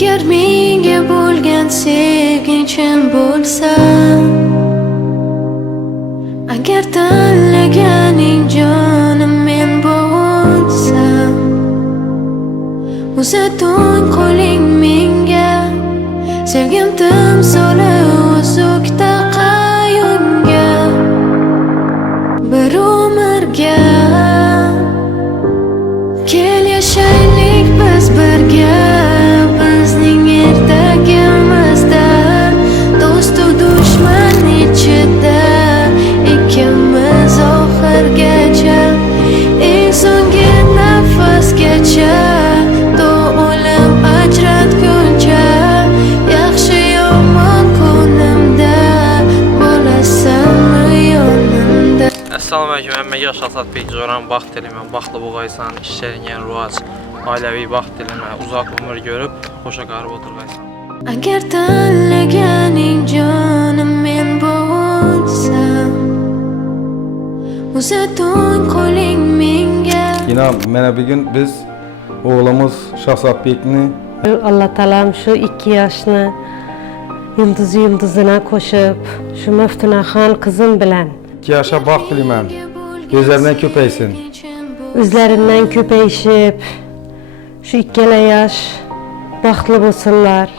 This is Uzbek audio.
Agar menga bo'lgan sevginchim bo'lsa, agar tanlaganing jonim men bo'lsam, uzating qo'ling menga, sevgim timsoli uzukda qayunga. Bir umrga kel yashaylik biz birga, bizning ertagimizda do'stu dushman ichida ikkimiz oxirgacha, eng so'nggi nafasgacha, to o'lim ajratguncha, yaxshi yomon kunimda bo'lasanmi yonimda. Assalomu alaykum, hammaga Shahzodbek Jo'ran baxt tilayman. Baxtli bo'lg'aysan, ishlaringga rivoj, oilaviy baxt tilayman, uzoq umr ko'rib, qo'sha qarib o'tirg'aysan. Agar tanlaganing jonim men bo'lsam, uzating qo'ling menga. İnan, mana bugün biz oğlumuz Shahzodbekni Allah talam şu 2 yaşını yıldızına koşup şu Meftunaxon kızım bilen 2 yaşa baxt tilayman. Gözlerinden köpeysin. üzlerinden köpeyişip şu 2 yaş baxtlı bulsunlar.